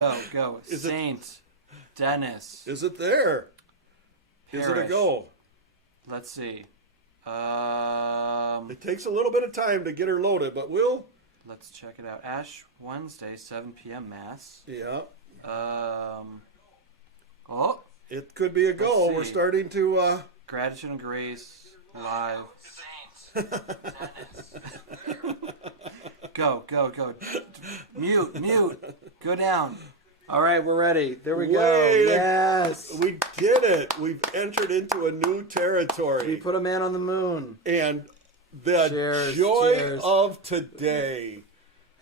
Go. Saint Dennis. Is it there? Parish. Is it a go? Let's see. It takes a little bit of time to get her loaded, but we'll... Let's check it out. Ash Wednesday, 7 p.m. Mass. Yeah. Oh. It could be a go. We're starting to... Gratitude and Grace live. Go. Mute. Go down. All right, we're ready. There we go. Yes. We did it. We've entered into a new territory. We put a man on the moon. And the joy of today.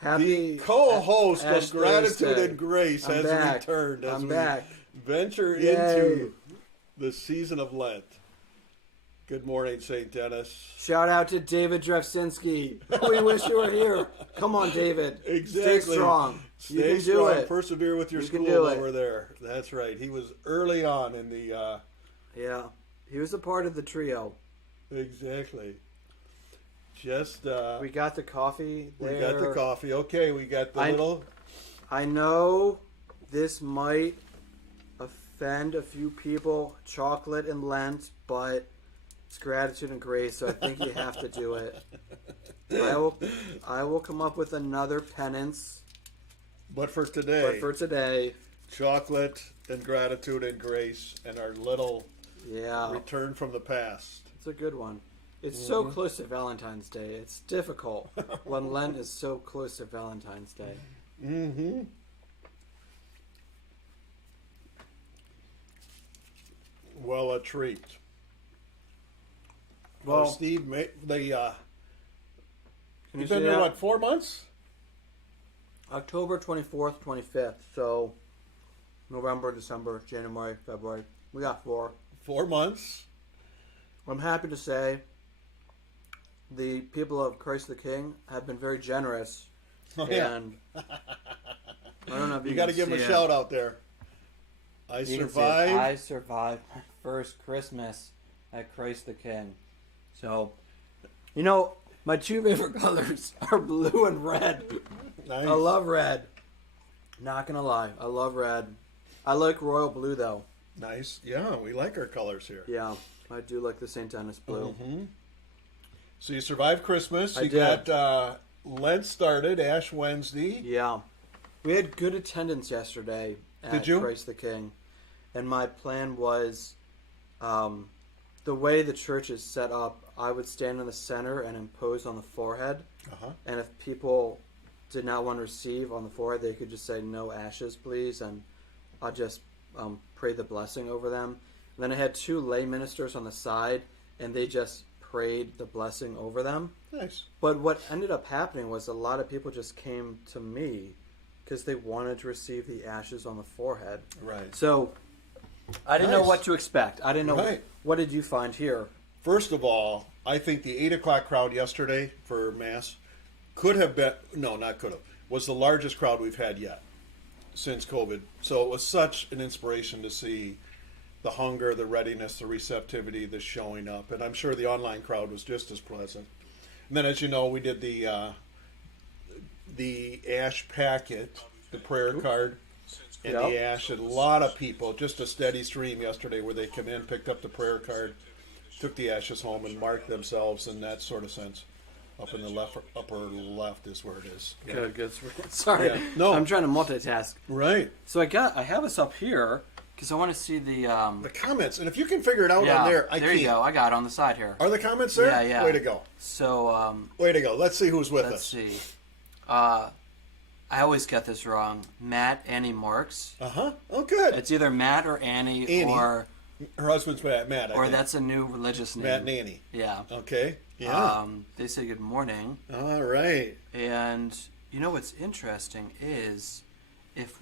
The co-host of Gratitude and Grace has returned as we venture into the season of Lent. Good morning, St. Dennis. Shout out to David Drefsinski. We wish you were here. Come on, David. Exactly. Stay strong. Stay strong. Persevere with your school over there. That's right. He was early on in the... Yeah. He was a part of the trio. Exactly. Just... we got the coffee there. We got the coffee. Okay, we got the little... I know this might offend a few people, chocolate and Lent, but... It's Gratitude and Grace, so I think you have to do it. I will come up with another penance. But for today, chocolate and Gratitude and Grace and our little return from the past. It's a good one. It's so close to Valentine's Day. It's difficult when Lent is so close to Valentine's Day. Mm-hmm. Well, a treat. Well, Steve, you've been there, what, 4 months? October 24th, 25th. So, November, December, January, February. We got 4. 4 months. I'm happy to say the people of Christ the King have been very generous. Oh, and I don't know if you got to give them a shout out there. I survived my first Christmas at Christ the King. So, you know, my two favorite colors are blue and red. Nice. I love red. Not gonna lie, I love red. I like royal blue though. Nice. Yeah, we like our colors here. Yeah, I do like the St. Dennis blue. Mm-hmm. So you survived Christmas. I did. Got Lent started, Ash Wednesday. Yeah. We had good attendance yesterday at Christ the King. And my plan was, the way the church is set up, I would stand in the center and impose on the forehead. Uh-huh. And if people did not want to receive on the forehead, they could just say, no ashes, please. And I'll just pray the blessing over them. And then I had 2 lay ministers on the side, and they just prayed the blessing over them. Nice. But what ended up happening was a lot of people just came to me because they wanted to receive the ashes on the forehead. Right. So I didn't know what to expect. I didn't know. Right. What did you find here? First of all, I think the 8 o'clock crowd yesterday for Mass was the largest crowd we've had yet since COVID. So it was such an inspiration to see the hunger, the readiness, the receptivity, the showing up. And I'm sure the online crowd was just as pleasant. And then, as you know, we did the Ash packet, the prayer card, and the Ash. And a lot of people, just a steady stream yesterday where they come in, picked up the prayer card, took the ashes home, and marked themselves in that sort of sense. Up in the upper left is where it is. Good. Sorry, I'm trying to multitask. Right. So I have us up here because I want to see the comments, and if you can figure it out on there, I can. There you go. I got it on the side here. Are the comments there? Yeah. Way to go. So way to go. Let's see who's with us. Let's see. I always get this wrong. Matt Annie Marks. Oh, good. It's either Matt or Annie. Or her husband's Matt. Or that's a new religious name. Matt and Annie. Yeah. Okay. Yeah. They say good morning. All right. And you know what's interesting is if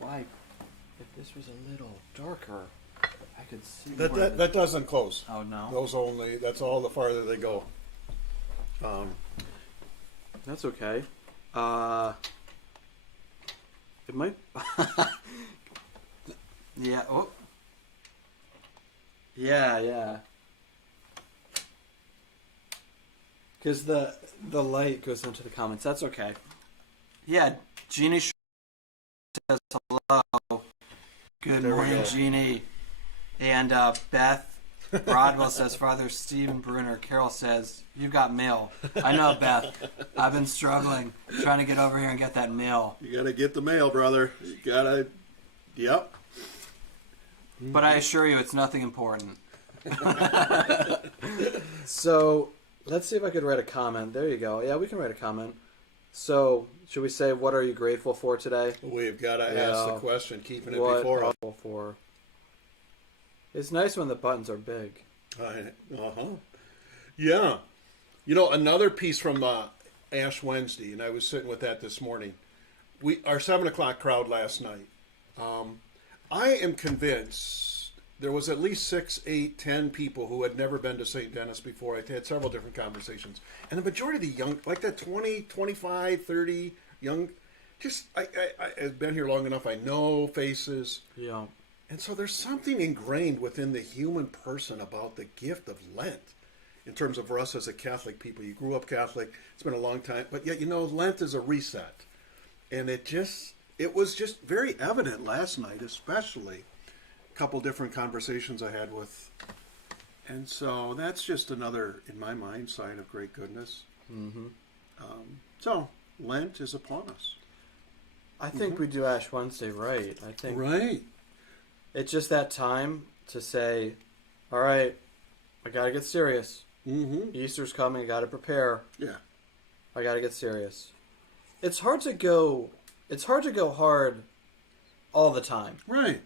this was a little darker, I could see that doesn't close. Oh no. That's all the farther they go. That's okay. It might. Yeah. Oh. Yeah. Because the light goes into the comments. That's okay. Yeah, Jeannie says hello. Good morning, Jeannie. And Beth Broadwell says, Father Stephen Bruner. Carol says, you got mail. I know, Beth. I've been struggling, trying to get over here and get that mail. You got to get the mail, brother. You got to, yep. But I assure you, it's nothing important. So, let's see if I could write a comment. There you go. Yeah, we can write a comment. So, should we say, what are you grateful for today? We've got to ask the question, keeping it before us. Grateful for? It's nice when the buttons are big. Yeah. You know, another piece from Ash Wednesday, and I was sitting with that this morning. Our 7 o'clock crowd last night. I am convinced there was at least 6, 8, 10 people who had never been to St. Denis before. I had several different conversations. And the majority of the young, like that 20, 25, 30 young, I've been here long enough. I know faces. Yeah. And so there's something ingrained within the human person about the gift of Lent in terms of for us as a Catholic people. You grew up Catholic. It's been a long time. But yet, Lent is a reset. And it was just very evident last night, especially a couple different conversations I had with. And so that's just another, in my mind, sign of great goodness. Mm-hmm. So Lent is upon us. I think we do Ash Wednesday right. I think right. It's just that time to say, all right, I got to get serious. Mm-hmm. Easter's coming. I got to prepare. Yeah. I got to get serious. It's hard to go hard all the time. Right.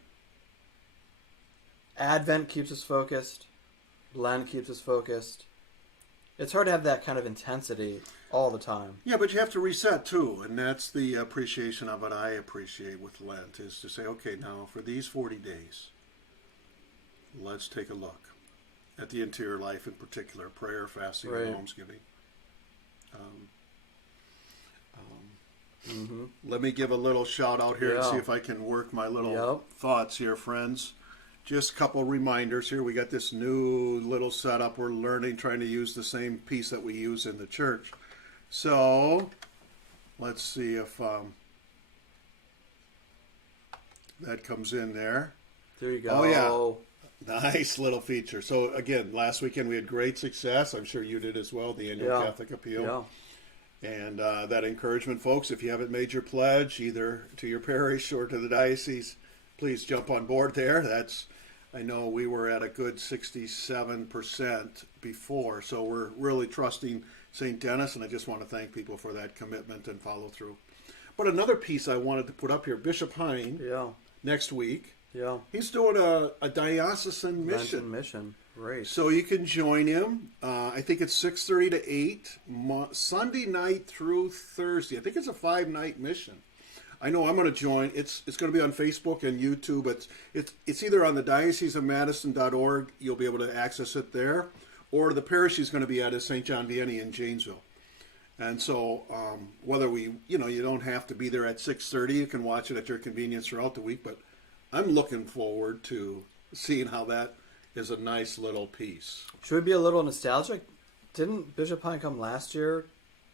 Advent keeps us focused. Lent keeps us focused. It's hard to have that kind of intensity all the time. Yeah, but you have to reset too, and that's the appreciation of it I appreciate with Lent, is to say, okay, now for these 40 days, let's take a look at the interior life in particular, prayer, fasting, and almsgiving. Let me give a little shout out here and see if I can work my little thoughts here, friends. Just a couple reminders here. We got this new little setup. We're learning, trying to use the same piece that we use in the church. So, let's see if that comes in there. There you go. Oh, yeah. Nice little feature. So, again, last weekend we had great success. I'm sure you did as well, the annual Catholic Appeal. Yeah. And that encouragement, folks, if you haven't made your pledge, either to your parish or to the diocese, please jump on board there. I know we were at a good 67% before, so we're really trusting St. Denis, and I just want to thank people for that commitment and follow through. But another piece I wanted to put up here, Bishop Hine, next week, he's doing a diocesan mission. Mission, right. So you can join him. I think it's 6:30 to 8, Sunday night through Thursday. I think it's a 5-night mission. I know I'm going to join. It's going to be on Facebook and YouTube. It's either on the dioceseofmadison.org. You'll be able to access it there, or the parish he's going to be at is St. John Vianney in Janesville. And so whether you don't have to be there at 6:30. You can watch it at your convenience throughout the week. But I'm looking forward to seeing how that is a nice little piece. Should we be a little nostalgic? Didn't Bishop Hine come last year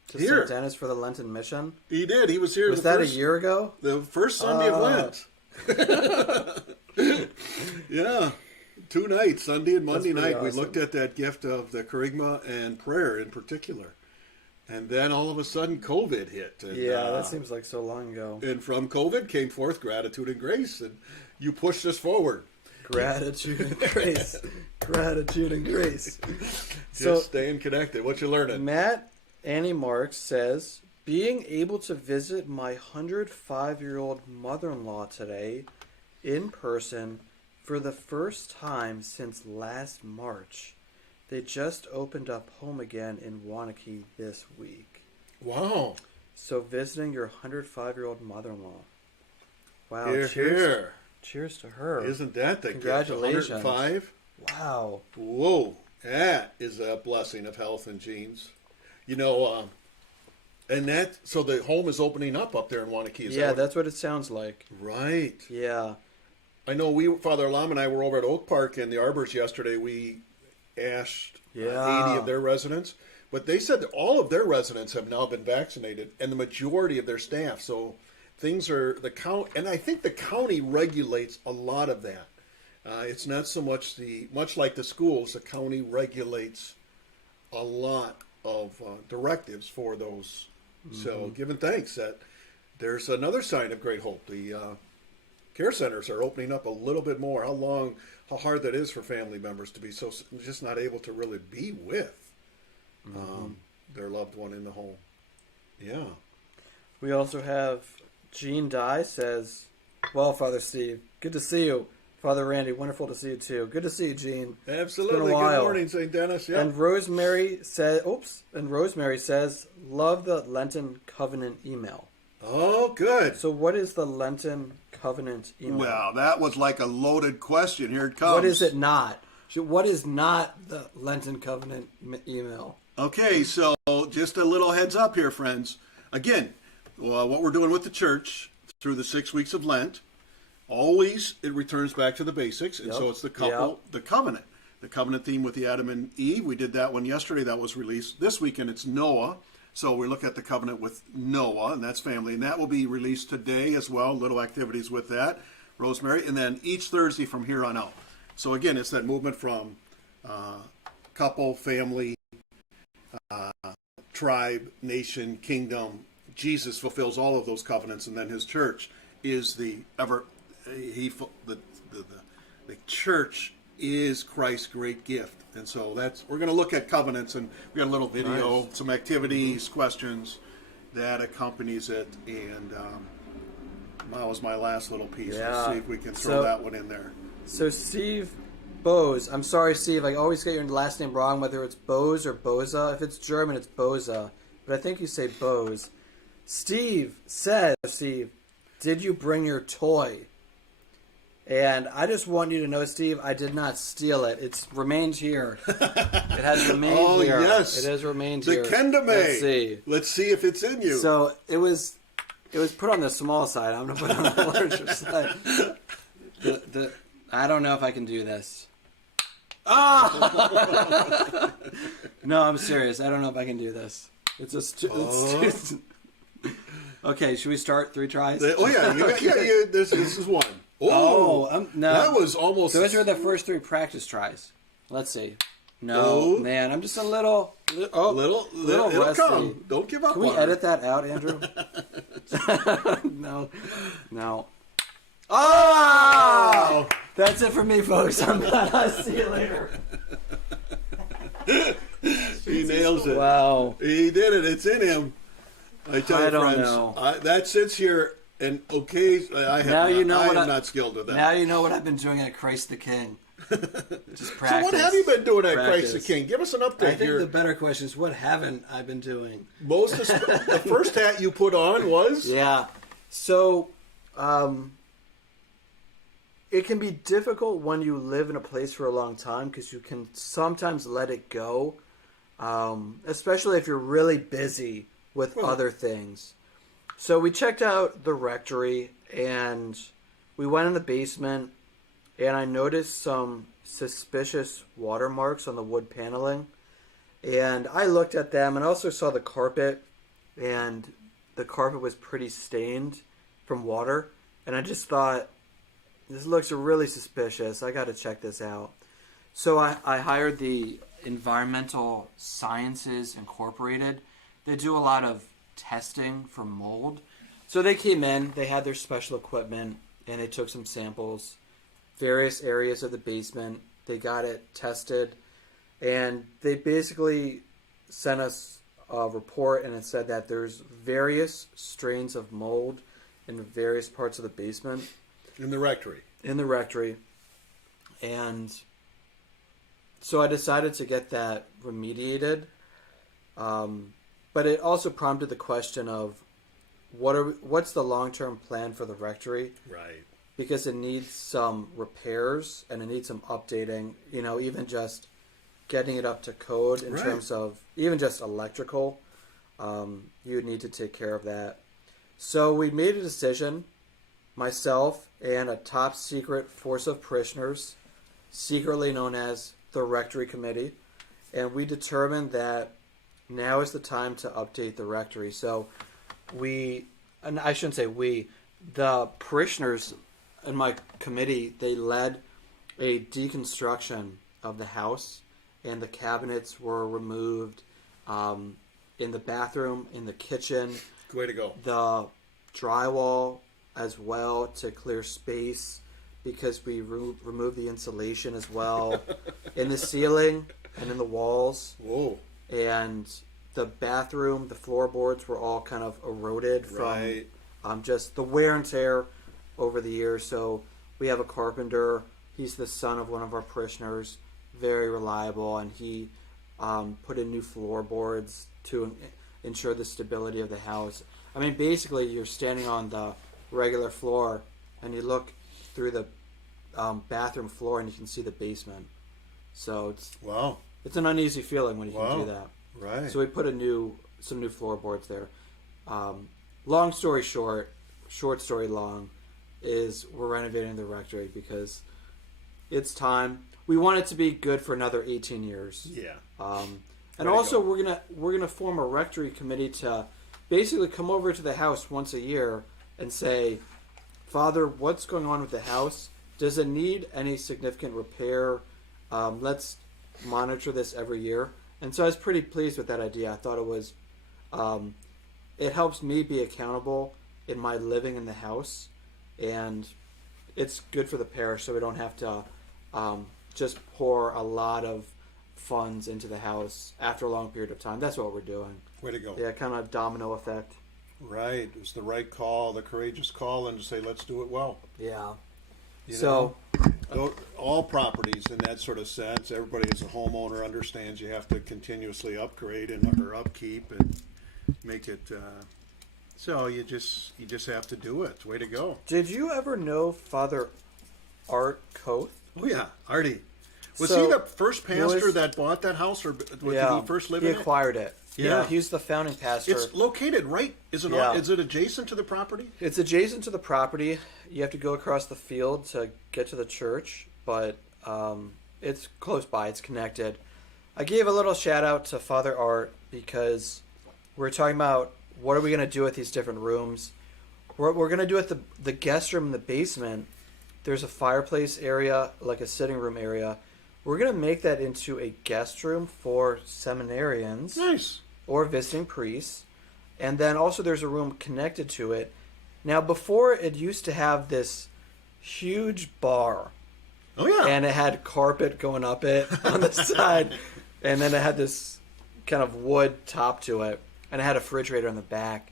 to St. Denis for the Lenten mission? He did. He was here. Was that a year ago? The first Sunday of Lent. Yeah. 2 nights, Sunday and Monday night. Awesome. We looked at that gift of the Kerygma and prayer in particular. And then all of a sudden COVID hit. And, that seems like so long ago. And from COVID came forth gratitude and grace. And you pushed us forward. Gratitude and grace. Gratitude and grace. Just staying connected. What you learning? Matt Annie Marks says, being able to visit my 105-year-old mother-in-law today in person for the first time since last March. They just opened up home again in Wanakee this week. Wow. So visiting your 105-year-old mother-in-law. Wow. Here. Cheers to her. Isn't that the Congratulations. 105? Wow. Whoa. That is a blessing of health and genes. And so the home is opening up there in Wanakee. That's what it sounds like. Right. Yeah. I know Father Lam and I were over at Oak Park in the Arbors yesterday. We asked 80 of their residents, but they said that all of their residents have now been vaccinated and the majority of their staff. So things are and I think the county regulates a lot of that. It's not so much much like the schools. The county regulates a lot of directives for those. Mm-hmm. So, giving thanks that there's another sign of great hope. The care centers are opening up a little bit more. How hard that is for family members to be just not able to really be with their loved one in the home. Yeah. We also have Jean Dye says, well, Father Steve, good to see you. Father Randy, wonderful to see you too. Good to see you, Jean. Absolutely. It's been a while. Good morning, St. Dennis. Yep. And Rosemary says, love the Lenten Covenant email. Oh, good. So what is the Lenten Covenant email? Well, that was like a loaded question. Here it comes. What is it not? What is not the Lenten Covenant email? Okay, so just a little heads up here, friends. Again, what we're doing with the church through the 6 weeks of Lent, always it returns back to the basics, and so it's the covenant. The covenant theme with the Adam and Eve. We did that one yesterday. That was released. This weekend it's Noah. So we look at the covenant with Noah, and that's family. And that will be released today as well, little activities with that, Rosemary. And then each Thursday from here on out. So again, it's that movement from couple, family, tribe, nation, kingdom. Jesus fulfills all of those covenants, and then his church is the church is Christ's great gift. And so we're going to look at covenants, and we got a little video, some activities, questions that accompanies it, and that was my last little piece. Yeah. Let's see if we can throw that one in there. So Steve Bose, I'm sorry, Steve, I always get your last name wrong, whether it's Bose or Boza. If it's German, it's Boza, but I think you say Bose. Steve says, did you bring your toy? And I just want you to know, Steve, I did not steal it. It's remained here. It has remained here. Oh, yes. It has remained here. The Kendame. Let's see if it's in you. So it was put on the small side. I'm going to put it on the larger side. I don't know if I can do this. Ah! No, I'm serious. I don't know if I can do this. It's just... Okay, should we start 3 tries? Oh, yeah. This is one. No. That was almost... Those are the first 3 practice tries. Let's see. No, man, I'm just a little rusty. Come. Don't give up. Can we edit that out, Andrew? No. Oh! That's it for me, folks. I'm done. I'll see you later. He nails it. Wow. He did it. It's in him. I tell you, friends, know. That sits here, and I'm not skilled with that. Now you know what I've been doing at Christ the King. Just practice. So what have you been doing at Christ the King? Give us an update. I think the better question is, what haven't I been doing? The first hat you put on was? Yeah. So, it can be difficult when you live in a place for a long time because you can sometimes let it go, especially if you're really busy with other things. So we checked out the Rectory, and we went in the basement, and I noticed some suspicious watermarks on the wood paneling. And I looked at them and also saw the carpet, and the carpet was pretty stained from water. And I just thought, this looks really suspicious. I got to check this out. So I hired the Environmental Sciences Incorporated. They do a lot of testing for mold. So they came in, they had their special equipment, and they took some samples, various areas of the basement. They got it tested, and they basically sent us a report, and it said that there's various strains of mold in various parts of the basement. In the Rectory. In the Rectory. And so I decided to get that remediated. But it also prompted the question of what's the long-term plan for the Rectory? Right. Because it needs some repairs and it needs some updating, even just getting it up to code in terms of even just electrical. You would need to take care of that. So we made a decision, myself and a top secret force of parishioners, secretly known as the Rectory Committee, and we determined that now is the time to update the Rectory. So we and I shouldn't say we, the parishioners in my committee, they led a deconstruction of the house, and the cabinets were removed in the bathroom, in the kitchen. Good way to go. The drywall as well to clear space because we removed the insulation as well in the ceiling and in the walls. Whoa. And the bathroom, the floorboards were all kind of eroded from just the wear and tear over the years. So we have a carpenter. He's the son of one of our parishioners, very reliable, and he put in new floorboards to ensure the stability of the house. I mean, basically, you're standing on the regular floor, and you look through the bathroom floor, and you can see the basement. So it's an uneasy feeling when you can do that. Right. So we put some new floorboards there. Long story short story long, is we're renovating the rectory because it's time. We want it to be good for another 18 years. Yeah. And also we're gonna form a rectory committee to basically come over to the house once a year and say, Father, what's going on with the house? Does it need any significant repair? Let's monitor this every year. And so I was pretty pleased with that idea. I thought it was, it helps me be accountable in my living in the house, and it's good for the parish so we don't have to just pour a lot of funds into the house after a long period of time. That's what we're doing. Way to go. Yeah, kind of domino effect. Right. It was the right call, the courageous call, and to say, let's do it well. Yeah. So, all properties in that sort of sense, everybody as a homeowner understands you have to continuously upgrade or upkeep and make it. So you just have to do it. Way to go. Did you ever know Father Art Koth? Oh yeah, Artie. Was he the first pastor that bought that house, or did he first live in it? He acquired it. Yeah, he's the founding pastor. It's located right. Is it adjacent to the property? It's adjacent to the property. You have to go across the field to get to the church, but it's close by. It's connected. I gave a little shout out to Father Art because we're talking about what are we going to do with these different rooms. We're going to do it the guest room in the basement. There's a fireplace area, like a sitting room area. We're going to make that into a guest room for seminarians. Nice. Or visiting priests. And then also there's a room connected to it. Now, before it used to have this huge bar. Oh, yeah. And it had carpet going up it on the side. And then it had this kind of wood top to it. And it had a refrigerator in the back.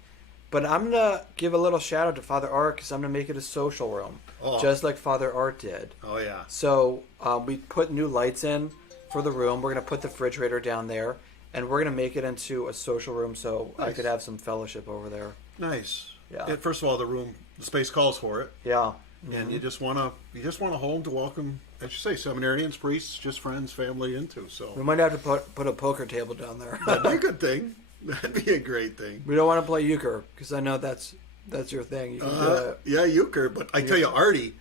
But I'm going to give a little shout out to Father Art because I'm going to make it a social room. Oh. Just like Father Art did. Oh, yeah. So we put new lights in for the room. We're going to put the refrigerator down there. And we're going to make it into a social room so I could have some fellowship over there. Nice. Yeah. First of all, the space calls for it. Yeah. Mm-hmm. And you just want a home to welcome, as you say, seminarians, priests, just friends, family into. So we might have to put a poker table down there. That'd be a good thing. That'd be a great thing. We don't want to play euchre because I know that's your thing. You can do it. Yeah, euchre. But I tell you, Artie,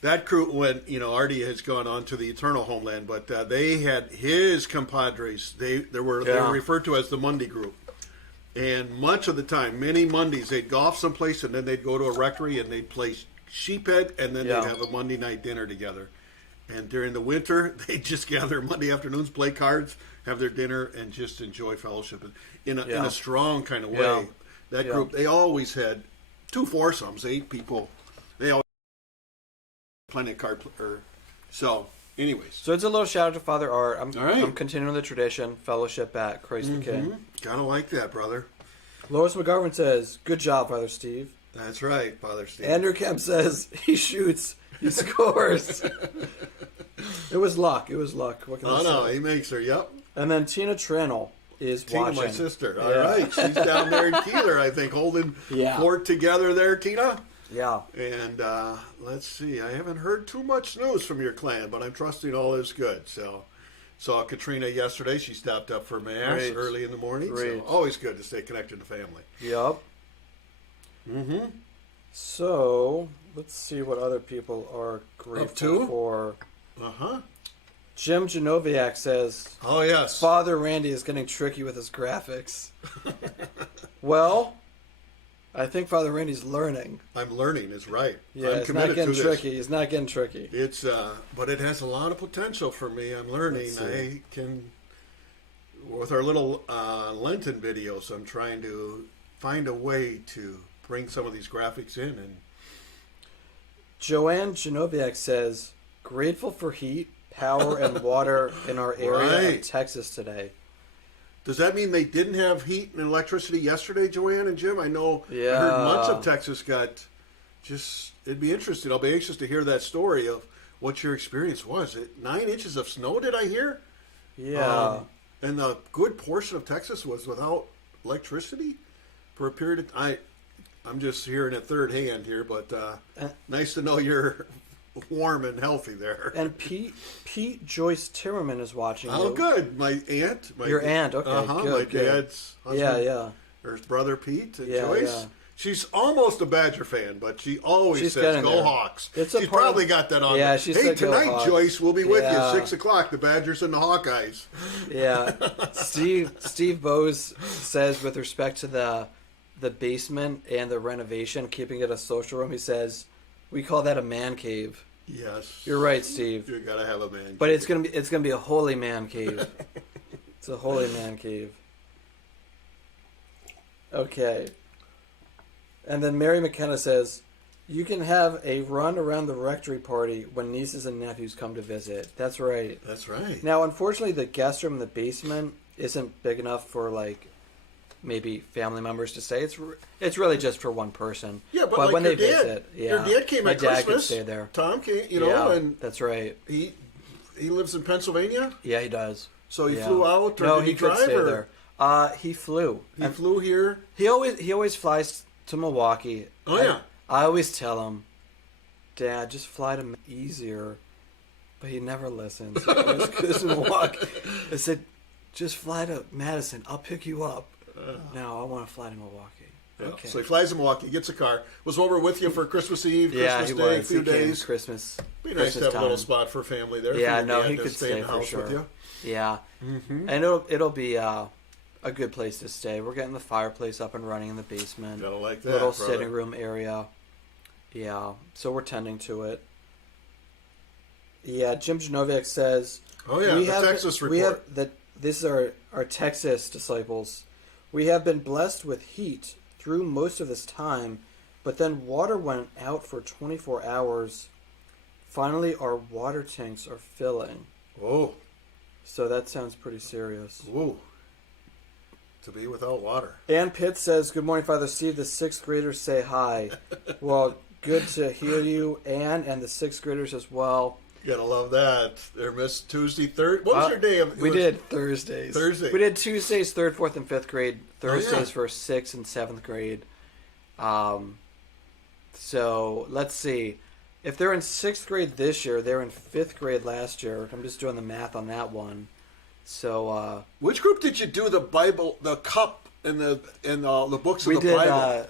that crew, when Artie has gone on to the eternal homeland, but they had his compadres. They were referred to as the Monday group, and much of the time, many Mondays, they'd golf someplace, and then they'd go to a rectory and they'd play sheephead, and then they'd have a Monday night dinner together. And during the winter, they'd just gather Monday afternoons, play cards, have their dinner, and just enjoy fellowship in a strong kind of way. Yeah. That group, they always had 2 foursomes, 8 people. They always plenty of card. So, anyways. So it's a little shout out to Father Art. I'm continuing the tradition, fellowship at Christ the King. Gotta like that, brother. Lois McGovern says, "Good job, Father Steve." That's right, Father Steve. Andrew Kemp says, "He shoots, he scores." It was luck. What can I say? No, he makes her. Yep. And then Tina Trinnell is watching. Tina, my sister. All right, she's down there in Keeler, I think, holding fort together there, Tina. Yeah. And let's see. I haven't heard too much news from your clan, but I'm trusting all is good. So, saw Katrina yesterday. She stopped up for Mass early in the morning. Great. So, always good to stay connected to family. Yep. Mm-hmm. So, let's see what other people are grateful for. Uh-huh. Jim Genoviak says, "Oh, yes. Father Randy is getting tricky with his graphics." Well, I think Father Randy's learning. I'm learning is right. Yeah, I'm it's committed not getting to tricky. this. It's not getting tricky. It's but it has a lot of potential for me. I'm learning. I can, with our little Lenten videos, I'm trying to find a way to bring some of these graphics in. And Joanne Genoviak says, grateful for heat, power, and water in our area of Texas today. Does that mean they didn't have heat and electricity yesterday, Joanne and Jim? I know I heard much of Texas got just, it'd be interesting. I'll be anxious to hear that story of what your experience was. 9 inches of snow, did I hear? Yeah. And a good portion of Texas was without electricity for a period of time. I'm just hearing it third hand here, but nice to know you're warm and healthy there. And Pete Joyce Timmerman is watching. Oh, good. My aunt. Your aunt, okay. Good, my dad's husband. Yeah. Her brother Pete and yeah, Joyce. Yeah. She's almost a Badger fan, but she always says, "Go Hawks." She's probably got that on. Yeah, she said, tonight, Joyce, we'll be with you 6 o'clock. The Badgers and the Hawkeyes. Yeah. Steve Bose says, with respect to the basement and the renovation, keeping it a social room, he says, we call that a man cave. Yes, you're right, Steve. You gotta have a man cave. But it's gonna be a holy man cave. It's a holy man cave. Okay. And then Mary McKenna says, you can have a run around the rectory party when nieces and nephews come to visit. That's right. That's right. Now, unfortunately, the guest room in the basement isn't big enough for maybe family members to stay. It's really just for one person. Yeah, but when they visit, your dad came at Christmas. My dad could stay there. Tom came, and that's right. He lives in Pennsylvania. Yeah, he does. So he flew out, or no, did he could drive? Stay there. He flew. He flew here. He always flies to Milwaukee. Oh yeah. I always tell him, Dad, just fly to easier, but he never listens. He always goes to Milwaukee. I said, just fly to Madison. I'll pick you up. No, I want to fly to Milwaukee. Yeah. Okay. So he flies to Milwaukee, gets a car, was over with you for Christmas Eve, Christmas Day, a few days. Christmas. Be nice to have a little spot for family there. Yeah, no, he could stay in the house for sure. With you. Yeah, and it'll be a good place to stay. We're getting the fireplace up and running in the basement. Gotta like that. Little sitting room area. Yeah, so we're tending to it. Yeah, Jim Genoviak says. Oh yeah, the Texas report. This is our Texas disciples. We have been blessed with heat through most of this time, but then water went out for 24 hours. Finally, our water tanks are filling. Oh. So that sounds pretty serious. Ooh. To be without water. Ann Pitt says, good morning, Father Steve. The 6th graders say hi. Well, good to hear you, Ann, and the 6th graders as well. You gotta love that. They're missed Tuesday, third. What was your day? We did Thursdays. Thursday. We did Tuesdays, 3rd, 4th, and 5th grade. Thursdays for 6th and 7th grade. So let's see. If they're in 6th grade this year, they're in 5th grade last year. I'm just doing the math on that one. So which group did you do the Bible, the cup, and the books of the Bible? We did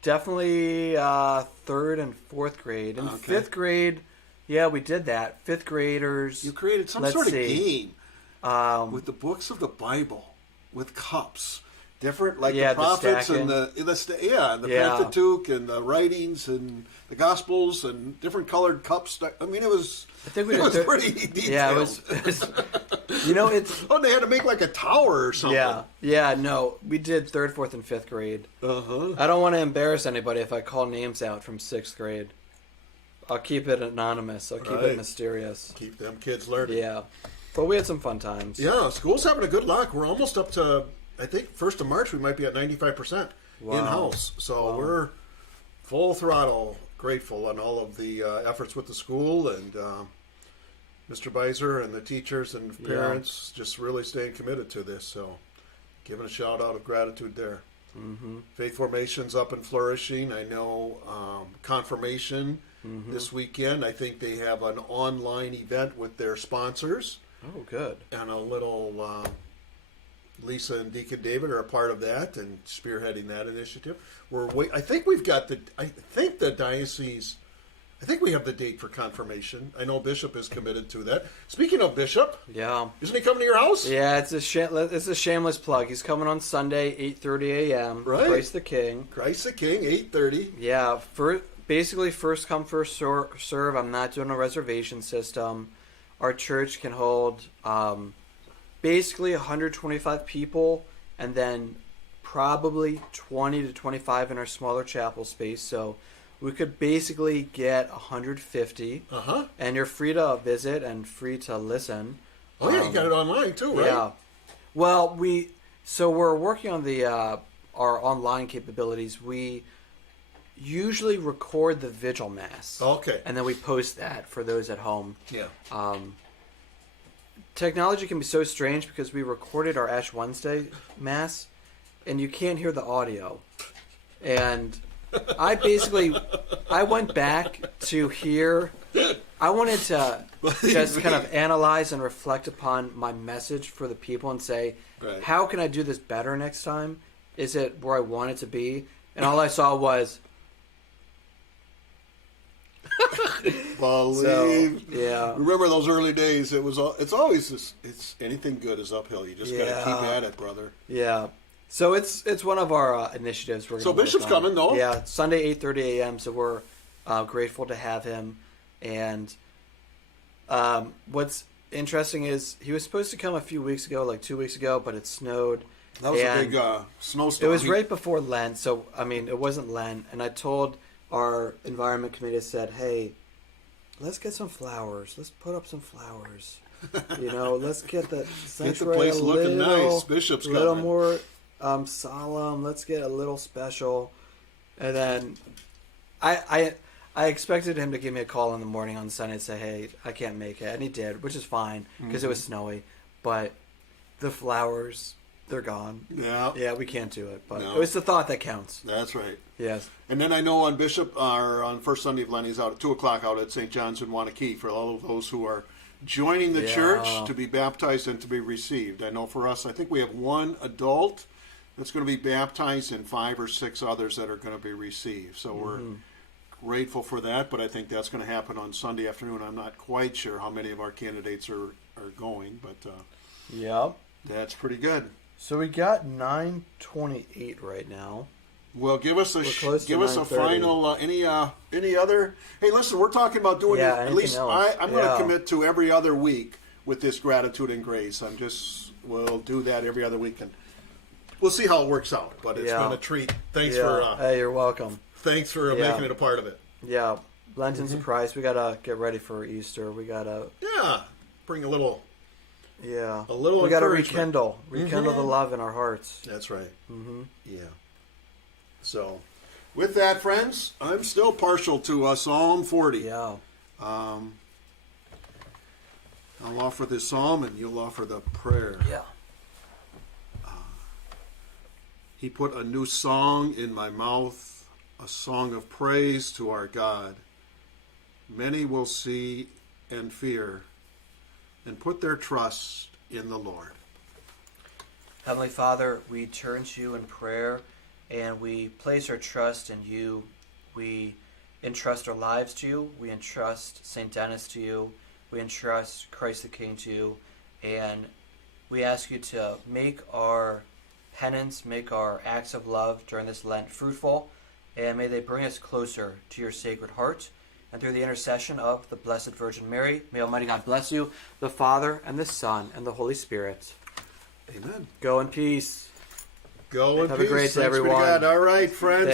definitely 3rd and 4th grade. In 5th grade. Yeah, we did that. 5th graders. You created some sort of game with the books of the Bible, with cups, different the prophets and the Pentateuch and the writings and the Gospels and different colored cups. I mean, it was pretty detailed. Yeah, it was it's. Oh, they had to make like a tower or something. Yeah. No, we did 3rd, 4th, and 5th grade. I don't want to embarrass anybody if I call names out from 6th grade. I'll keep it anonymous. I'll keep it mysterious. Keep them kids learning. Yeah. But we had some fun times. Yeah, school's having a good luck. We're almost up to, I think, 1st of March, we might be at 95% in-house. So we're full throttle grateful on all of the efforts with the school and Mr. Beiser and the teachers and parents just really staying committed to this. So giving a shout out of gratitude there. Faith formation's up and flourishing. I know confirmation this weekend. I think they have an online event with their sponsors. Oh, good. And a little Lisa and Deacon David are a part of that and spearheading that initiative. I think the diocese I think we have the date for confirmation. I know Bishop is committed to that. Speaking of Bishop, yeah, isn't he coming to your house? Yeah, it's a shameless plug. He's coming on Sunday, 8:30 a.m. Right. Christ the King. Christ the King, 8:30. Yeah, basically first come, first serve. I'm not doing a reservation system. Our church can hold basically 125 people, and then probably 20 to 25 in our smaller chapel space. So we could basically get 150. And you're free to visit and free to listen. Oh yeah, you got it online too, right? Yeah. Well, we're working on our online capabilities. We usually record the vigil mass. Okay. And then we post that for those at home. Yeah. Technology can be so strange because we recorded our Ash Wednesday mass, and you can't hear the audio. And I went back to hear. I wanted to just kind of analyze and reflect upon my message for the people and say, right, how can I do this better next time? Is it where I want it to be? And all I saw was... yeah. Remember those early days? It's always this. It's anything good is uphill. You just got to keep at it, brother. Yeah. So it's one of our initiatives. So Bishop's coming, though. Yeah, Sunday 8:30 a.m. So we're grateful to have him. And what's interesting is he was supposed to come a few weeks ago, like 2 weeks ago, but it snowed. That was a big snowstorm. It was right before Lent, so I mean it wasn't Lent. And I told our environment committee, I said, "Hey, let's get some flowers. Let's put up some flowers. Let's get the sanctuary place looking nice. Bishop's coming. A little more solemn. Let's get a little special." And then I expected him to give me a call in the morning on Sunday and say, "Hey, I can't make it," and he did, which is fine because it was snowy. But the flowers, they're gone. Yeah, we can't do it. But it's the thought that counts. That's right. Yes. And then I know on on First Sunday of Lent, he's out at 2:00 out at St. John's in Wanakee for all of those who are joining the church to be baptized and to be received. I know for us, I think we have one adult that's going to be baptized and 5 or 6 others that are going to be received. So we're grateful for that, but I think that's going to happen on Sunday afternoon. I'm not quite sure how many of our candidates are going, but that's pretty good. So we got 9:28 right now. Well, give us a final any other. Hey, listen, we're talking about doing it at least. I'm going to commit to every other week with this gratitude and grace. We'll do that every other week, and we'll see how it works out. But it's been a treat. Thanks for. Hey, you're welcome. Thanks for making it a part of it. Yeah, Lenten surprise. We gotta get ready for Easter. We gotta bring a little. Yeah, a little. We gotta rekindle the love in our hearts. That's right. Yeah. So, with that, friends, I'm still partial to Psalm 40. Yeah. I'll offer this psalm, and you'll offer the prayer. Yeah. He put a new song in my mouth, a song of praise to our God. Many will see and fear and put their trust in the Lord. Heavenly Father, we turn to you in prayer, and we place our trust in you. We entrust our lives to you. We entrust St. Denis to you. We entrust Christ the King to you. And we ask you to make our penance, make our acts of love during this Lent fruitful, and may they bring us closer to your Sacred Heart. And through the intercession of the Blessed Virgin Mary, may Almighty God bless you, the Father, and the Son, and the Holy Spirit. Amen. Go in peace. Go in peace. Have a great day, everyone. All right, friends.